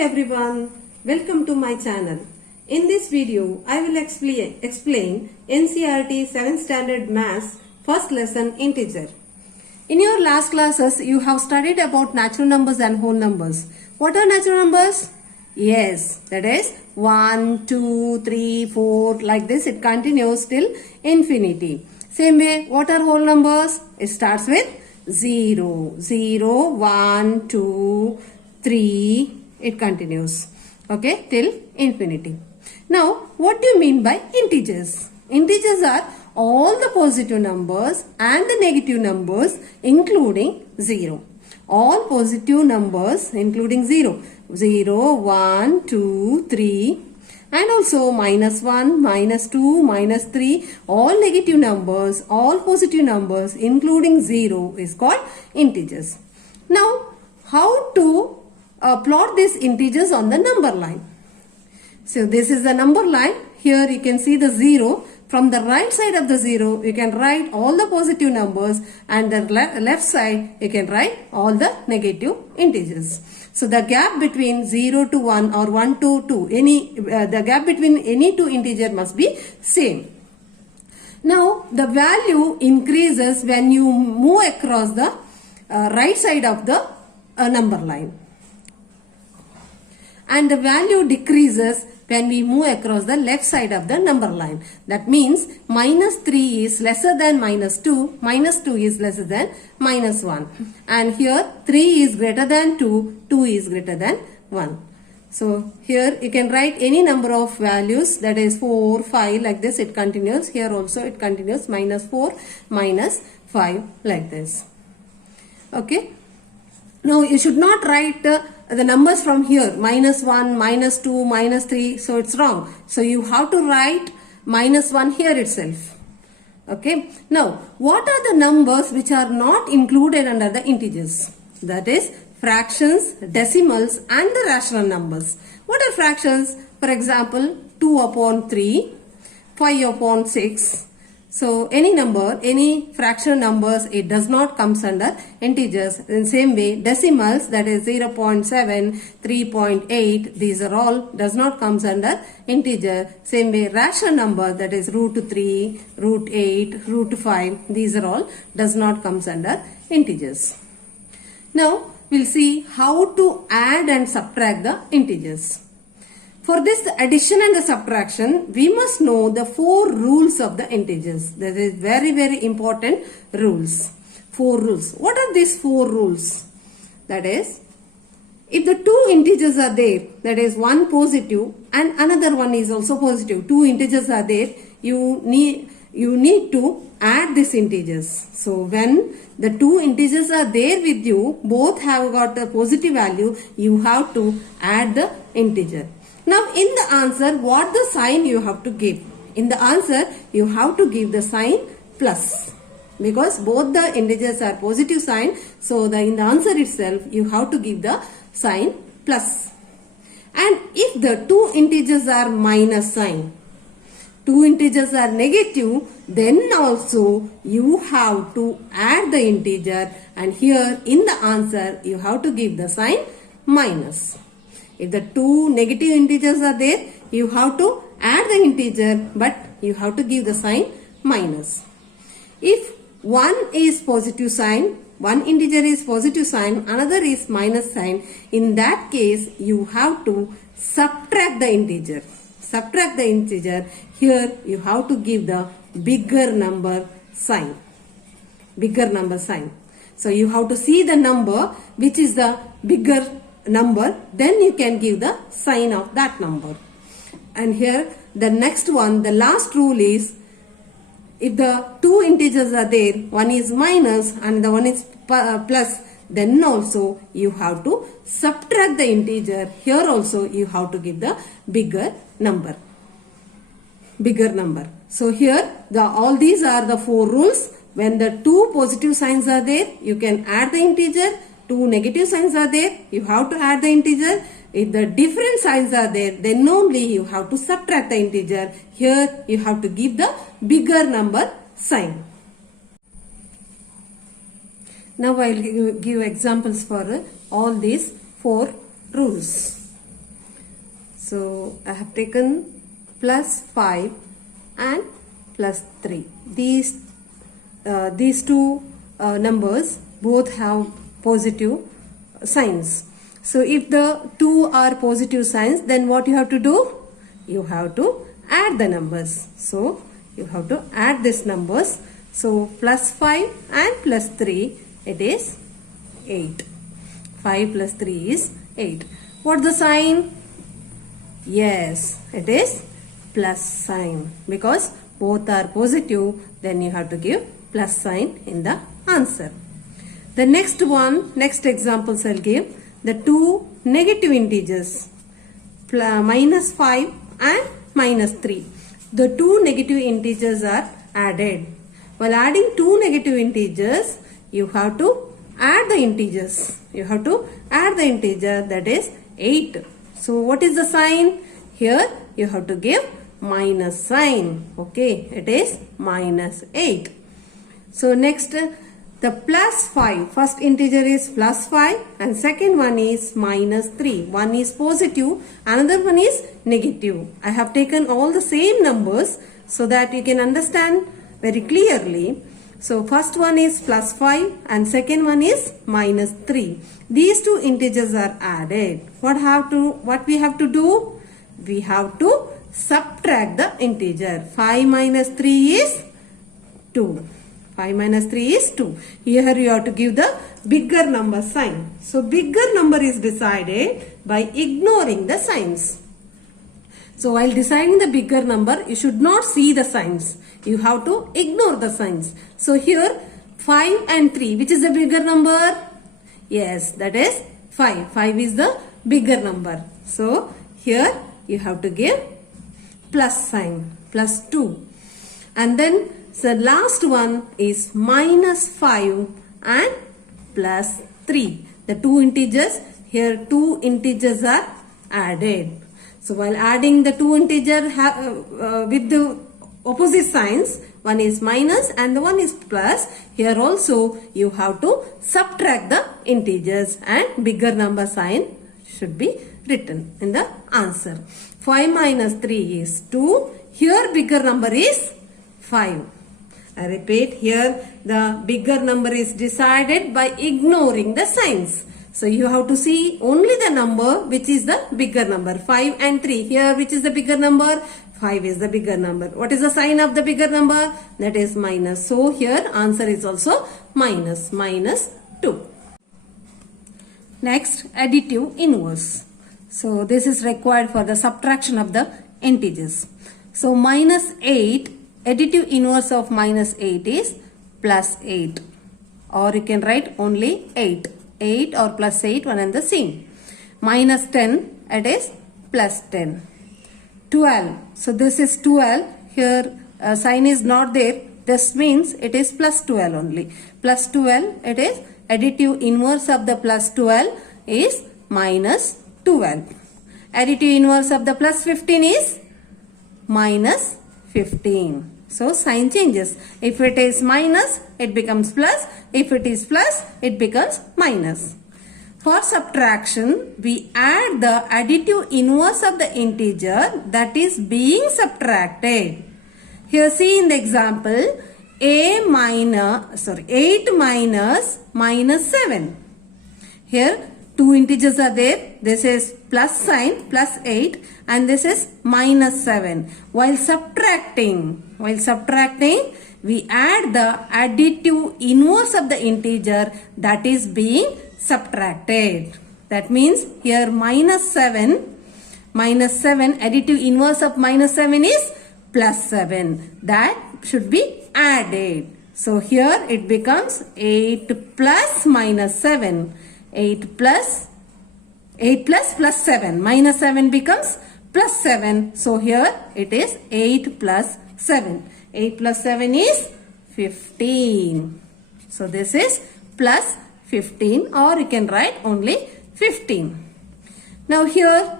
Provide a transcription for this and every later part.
everyone, welcome to my channel. In this video, I will explain NCERT 7th Standard Maths first lesson integer. In your last classes, you have studied about natural numbers and whole numbers. What are natural numbers? Yes, that is 1, 2, 3, 4, like this it continues till infinity. Same way, what are whole numbers? It starts with 0, 0, 1, 2, 3, it continues, okay, till infinity. Now, what do you mean by integers? Integers are all the positive numbers and the negative numbers including 0. All positive numbers including 0. 0, 1, 2, 3 and also minus 1, minus 2, minus 3. All negative numbers, all positive numbers including 0 is called integers. Now, how to plot these integers on the number line? So, this is the number line. Here you can see the 0. From the right side of the 0, you can write all the positive numbers and the left side, you can write all the negative integers. So, the gap between 0 to 1 or 1 to 2, the gap between any two integers must be same. Now, the value increases when you move across the right side of the number line. And the value decreases when we move across the left side of the number line. That means minus 3 is lesser than minus 2, minus 2 is lesser than minus 1. And here 3 is greater than 2, 2 is greater than 1. So here you can write any number of values, that is 4, 5, like this it continues. Here also it continues, minus 4, minus 5, like this. Okay. Now you should not write the numbers from here, minus 1, minus 2, minus 3, so it's wrong. So you have to write minus 1 here itself. Okay. Now, what are the numbers which are not included under the integers? That is fractions, decimals and the rational numbers. What are fractions? For example, 2 upon 3, 5 upon 6. So, any number, any fractional numbers, it does not comes under integers. In same way, decimals, that is 0.7, 3.8, these are all does not comes under integer. Same way, rational number, that is root 3, root 8, root 5, these are all does not comes under integers. Now, we'll see how to add and subtract the integers. For this addition and the subtraction, we must know the 4 rules of the integers. That is very, very important rules. 4 rules. What are these 4 rules? That is, if the 2 integers are there, that is one positive and another one is also positive, 2 integers are there, you need to add these integers. So, when the 2 integers are there with you, both have got a positive value, you have to add the integer. Now, in the answer, what the sign you have to give? In the answer, you have to give the sign plus. Because both the integers are positive sign. So, in the answer itself, you have to give the sign plus. And if the 2 integers are minus sign, 2 integers are negative, then also you have to add the integer. And here in the answer, you have to give the sign minus. If the 2 negative integers are there, you have to add the integer, but you have to give the sign minus. If one is positive sign, one integer is positive sign, another is minus sign, in that case, you have to subtract the integer. Subtract the integer. Here, you have to give the bigger number sign. Bigger number sign. So, you have to see the number which is the bigger number, then you can give the sign of that number. And here the next one, the last rule is, if the 2 integers are there, one is minus and the one is plus, then also you have to subtract the integer. Here also you have to give the bigger number. Bigger number. So here all these are the 4 rules. When the 2 positive signs are there, you can add the integer. 2 negative signs are there, you have to add the integer. If the different signs are there, then only you have to subtract the integer. Here you have to give the bigger number sign. Now I will give examples for all these 4 rules. So I have taken plus 5 and plus 3. These two numbers both have positive signs. So if the two are positive signs, then what you have to do? You have to add the numbers. So you have to add these numbers. So plus 5 and plus 3, it is 8. 5 plus 3 is 8. What's the sign? Yes, it is plus sign. Because both are positive, then you have to give plus sign in the answer. The next examples I'll give. The two negative integers, minus 5 and minus 3. The two negative integers are added. While adding two negative integers, you have to add the integers. You have to add the integer, that is 8. So what is the sign? Here you have to give minus sign. Okay, it is minus 8. So next, the plus 5. First integer is plus 5 and second one is minus 3. One is positive, another one is negative. I have taken all the same numbers so that you can understand very clearly. So first one is plus 5 and second one is minus 3. These two integers are added. What we have to do? We have to subtract the integer. 5 minus 3 is 2. 5 minus 3 is 2. Here you have to give the bigger number sign. So bigger number is decided by ignoring the signs. So while deciding the bigger number, you should not see the signs. You have to ignore the signs. So here 5 and 3, which is the bigger number? Yes, that is 5. 5 is the bigger number. So here you have to give plus sign, plus 2. And then the last one is minus 5 and plus 3. The two integers, here two integers are added. So while adding the two integers with the opposite signs, one is minus and the one is plus, here also you have to subtract the integers and bigger number sign should be written in the answer. 5 minus 3 is 2. Here bigger number is 5. I repeat, here the bigger number is decided by ignoring the signs. So you have to see only the number which is the bigger number. 5 and 3. Here which is the bigger number? 5 is the bigger number. What is the sign of the bigger number? That is minus. So here answer is also minus 2. Next, additive inverse. So this is required for the subtraction of the integers. So minus 8, additive inverse of minus 8 is plus 8. Or you can write only 8. 8 or plus 8, one and the same. Minus 10, it is plus 10. 12. So this is 12. Here sign is not there. This means it is plus 12 only. Plus 12, it is additive inverse of the plus 12 is minus 12. Additive inverse of the plus 15 is minus 15. So sign changes. If it is minus, it becomes plus. If it is plus, it becomes minus. For subtraction, we add the additive inverse of the integer that is being subtracted. Here see in the example, 8 minus minus 7. Here two integers are there. This is plus sign, plus 8, and this is minus 7. While subtracting, we add the additive inverse of the integer that is being subtracted. That means here minus 7, additive inverse of minus 7 is plus 7. That should be added. So here it becomes 8 plus minus 7. 8 plus plus 7. Minus 7 becomes plus 7. So here it is 8 plus 7. 8 plus 7 is 15. So this is plus 15, or you can write only 15. Now here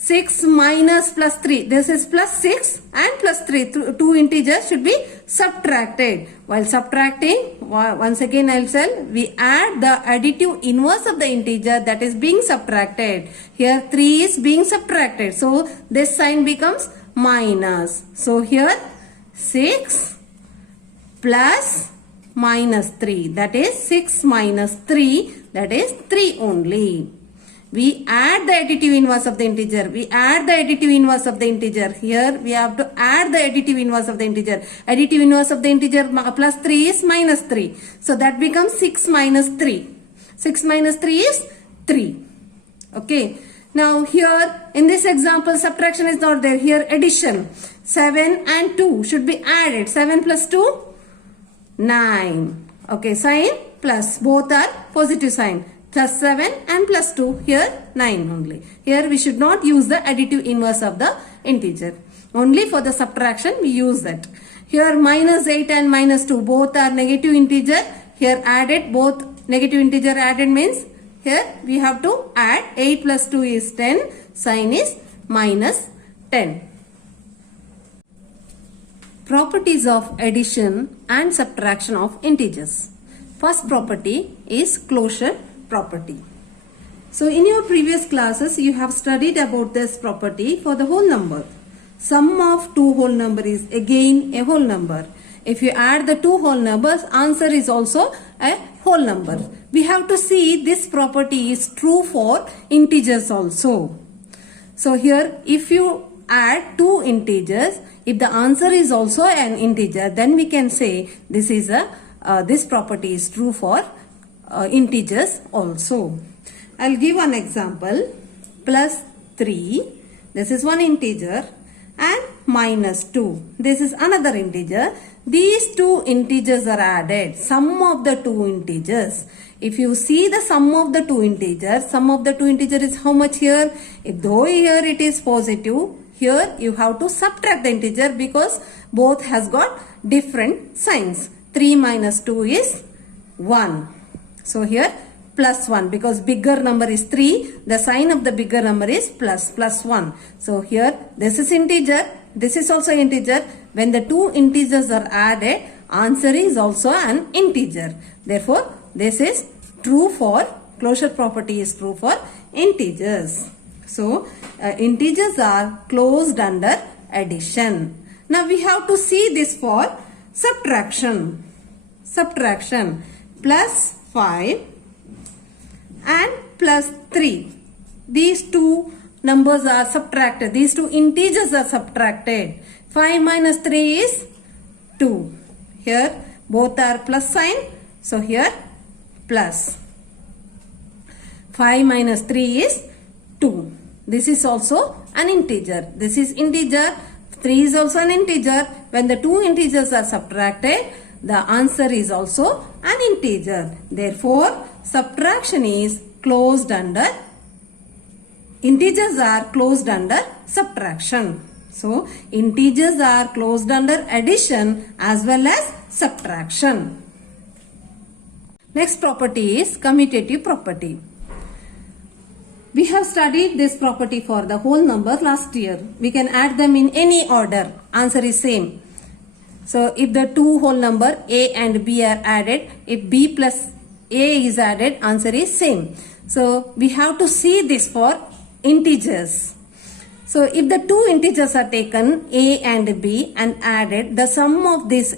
6 minus plus 3. This is plus 6 and plus 3. Two integers should be subtracted. While subtracting, once again I'll tell, we add the additive inverse of the integer that is being subtracted. Here 3 is being subtracted. So this sign becomes minus. So here 6 plus minus 3. That is 6 minus 3. That is 3 only. We add the additive inverse of the integer. We add the additive inverse of the integer. Here we have to add the additive inverse of the integer. Additive inverse of the integer plus 3 is minus 3. So that becomes 6 minus 3. 6 minus 3 is 3. Okay. Now here in this example subtraction is not there. Here addition. 7 and 2 should be added. 7 plus 2, 9. Okay. Sign plus. Both are positive sign. Plus 7 and plus 2, here 9 only. Here we should not use the additive inverse of the integer. Only for the subtraction we use that. Here minus 8 and minus 2, both are negative integer. Here added, both negative integer added means here we have to add 8 plus 2 is 10. Sign is minus 10. Properties of addition and subtraction of integers. First property is closure property. So in your previous classes you have studied about this property for the whole number. Sum of two whole number is again a whole number. If you add the two whole numbers, answer is also a whole number. We have to see this property is true for integers also. So here if you add two integers, if the answer is also an integer, then we can say this is this property is true for integers also. I'll give one example. Plus 3, this is one integer, and minus 2, this is another integer. These two integers are added, sum of the two integers. If you see the sum of the two integers, sum of the two integers is how much here? If though here it is positive, here you have to subtract the integer because both has got different signs. 3 minus 2 is 1. So here plus 1 because bigger number is 3. The sign of the bigger number is plus 1. So here this is integer. This is also integer. When the two integers are added, answer is also an integer. Therefore, this is true for, closure property is true for integers. So integers are closed under addition. Now we have to see this for subtraction. Subtraction. Plus 5 and plus 3. These two numbers are subtracted. These two integers are subtracted. 5 minus 3 is 2. Here both are plus sign. So here plus. 5 minus 3 is 2. This is also an integer. This is integer. 3 is also an integer. When the two integers are subtracted, the answer is also an integer. Therefore, subtraction is closed under, integers are closed under subtraction. So, integers are closed under addition as well as subtraction. Next property is commutative property. We have studied this property for the whole number last year. We can add them in any order. Answer is same. So if the two whole number a and b are added, if b plus a is added, answer is same. So we have to see this for integers. So if the two integers are taken a and b and added, the sum of this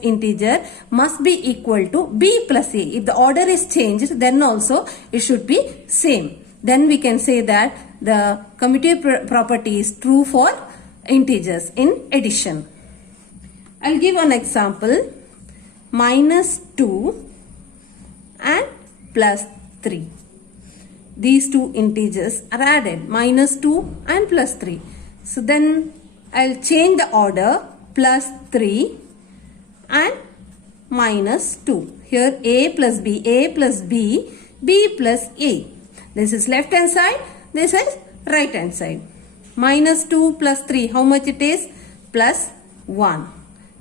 integer must be equal to b plus a. If the order is changed, then also it should be same. Then we can say that the commutative property is true for integers in addition. I'll give an example. Minus 2 and plus 3. These two integers are added. Minus 2 and plus 3. So then I'll change the order. Plus 3 and minus 2. Here a plus b, b plus a. This is left hand side. This is right hand side. Minus 2 plus 3. How much it is? Plus 1.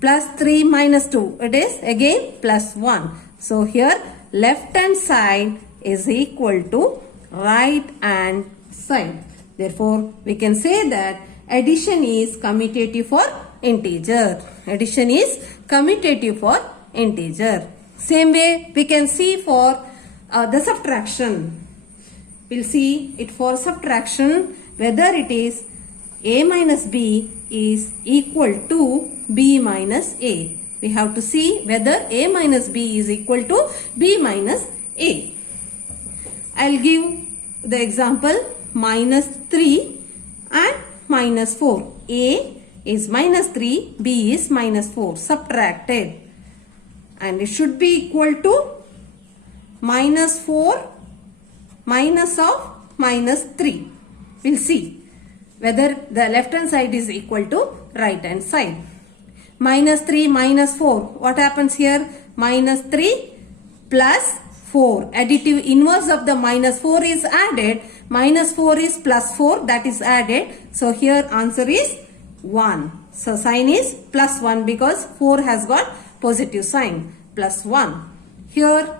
Plus 3 minus 2. It is again plus 1. So here left hand side is equal to right hand side. Therefore, we can say that addition is commutative for integer. Addition is commutative for integer. Same way we can see for the subtraction. We'll see it for subtraction whether it is a minus b is equal to b minus a. We have to see whether a minus b is equal to b minus a. I'll give the example minus 3 and minus 4. A is minus 3, b is minus 4. Subtracted. And it should be equal to minus 4 minus of minus 3. We'll see whether the left hand side is equal to right hand side. Minus 3 minus 4. What happens here? Minus 3 plus 4. Additive inverse of the minus 4 is added. Minus 4 is plus 4, that is added. So here answer is 1. So sign is plus 1 because 4 has got positive sign. Plus 1. Here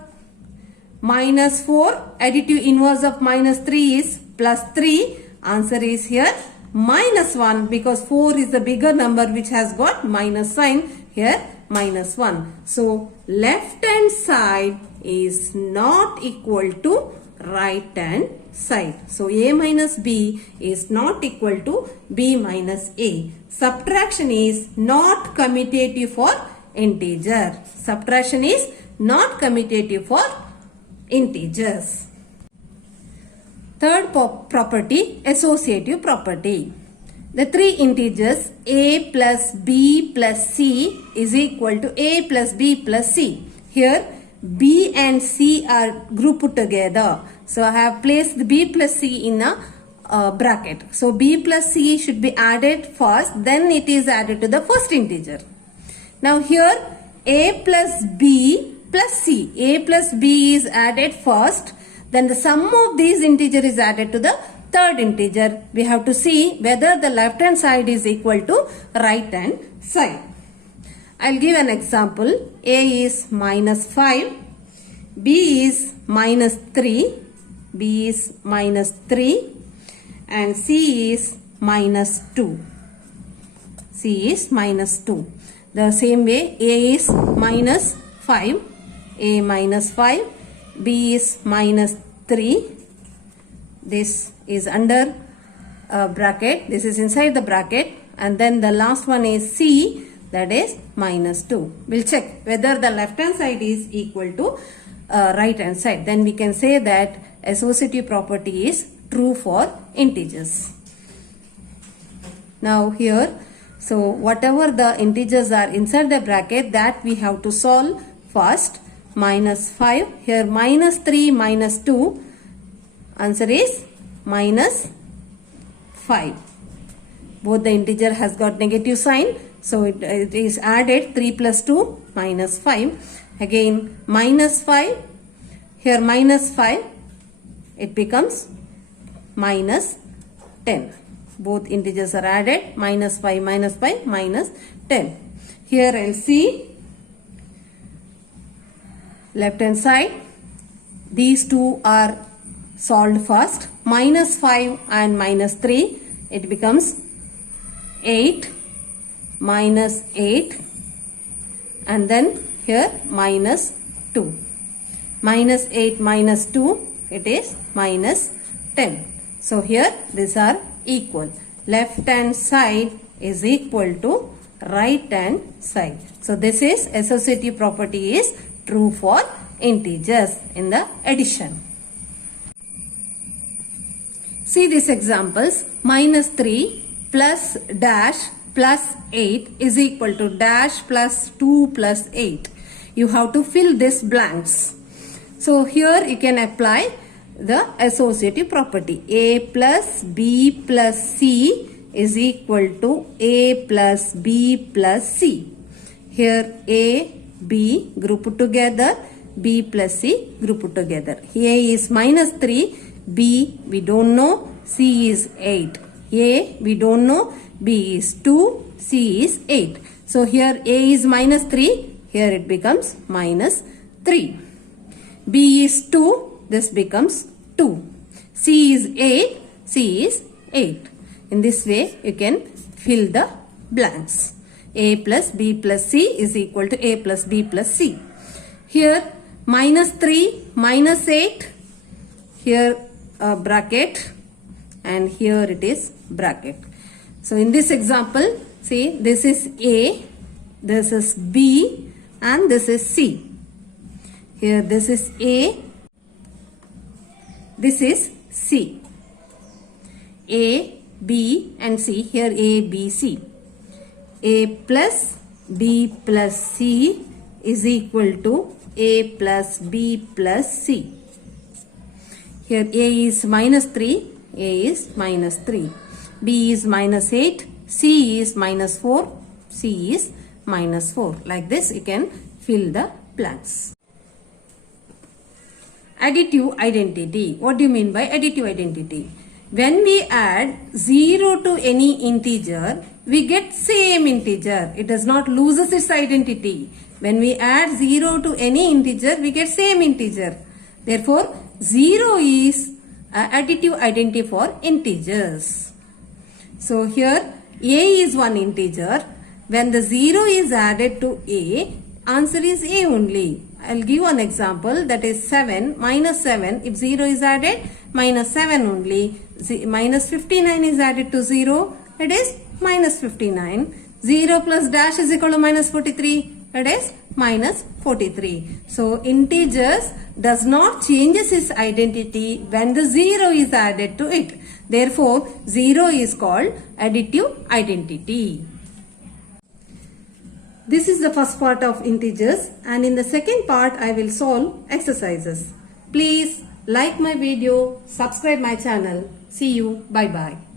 minus 4, additive inverse of minus 3 is plus 3. Answer is here minus 1 because 4 is the bigger number which has got minus sign. Here minus 1. So left hand side is not equal to right hand side. So a minus b is not equal to b minus a. Subtraction is not commutative for integer. Subtraction is not commutative for integers. Third property, associative property. The three integers a plus b plus c is equal to a plus b plus c. Here b and c are grouped together. So I have placed b plus c in a bracket. So b plus c should be added first, then it is added to the first integer. Now here a plus b plus c. A plus b is added first, then the sum of these integer is added to the third integer. We have to see whether the left hand side is equal to right hand side. I'll give an example. A is minus 5, b is minus 3, b is minus 3 and c is minus 2. C is minus 2. The same way a is minus 5, a minus 5, b is minus 3. This is under bracket, this is inside the bracket, and then the last one is c, that is minus 2. We'll check whether the left hand side is equal to right hand side. Then we can say that associative property is true for integers. Now here, so whatever the integers are inside the bracket, that we have to solve first. Minus 5, here minus 3 minus 2, answer is minus 5. Both the integer has got negative sign, so it is added 3 plus 2 minus 5. Again minus 5, here minus 5, it becomes minus 10. Both integers are added, minus 5 minus 5 minus 10. Here I'll see left hand side, these two are solved first. Minus 5 and minus 3, it becomes 8, minus 8 and then here minus 2. Minus 8 minus 2, it is minus 10. So here these are equal. Left hand side is equal to right hand side. So this is associative property is true for integers in the addition. See these examples. Minus 3 plus dash plus 8 is equal to dash plus 2 plus 8. You have to fill these blanks. So here you can apply the associative property. A plus b plus c is equal to a plus b plus c. Here a, b grouped together, b plus c grouped together. A is minus 3, b we don't know, c is 8. A we don't know, b is 2, c is 8. So here a is minus 3, here it becomes minus 3. B is 2, this becomes 2. C is 8, c is 8. In this way, you can fill the blanks. A plus B plus C is equal to A plus B plus C. Here, minus 3, minus 8. Here, a bracket. And here it is bracket. So, in this example, see, this is A, this is B, and this is C. Here, this is A, this is C. A, B, and C. Here, A, B, C. A plus B plus C is equal to A plus B plus C. Here, A is minus 3. A is minus 3. B is minus 8. C is minus 4. C is minus 4. Like this, you can fill the blanks. Additive identity. What do you mean by additive identity? When we add 0 to any integer, we get same integer. It does not lose its identity. When we add 0 to any integer, we get same integer. Therefore, 0 is additive identity for integers. So here A is one integer. When the 0 is added to A, answer is A only. I'll give one example, that is 7 minus 7. If 0 is added, minus 7 only. Minus 59 is added to 0, it is minus 59. 0 plus dash is equal to minus 43, it is minus 43. So integers does not changes its identity when the 0 is added to it. Therefore, 0 is called additive identity. This is the first part of integers, and in the second part I will solve exercises. Please like my video, subscribe my channel. See you. Bye bye.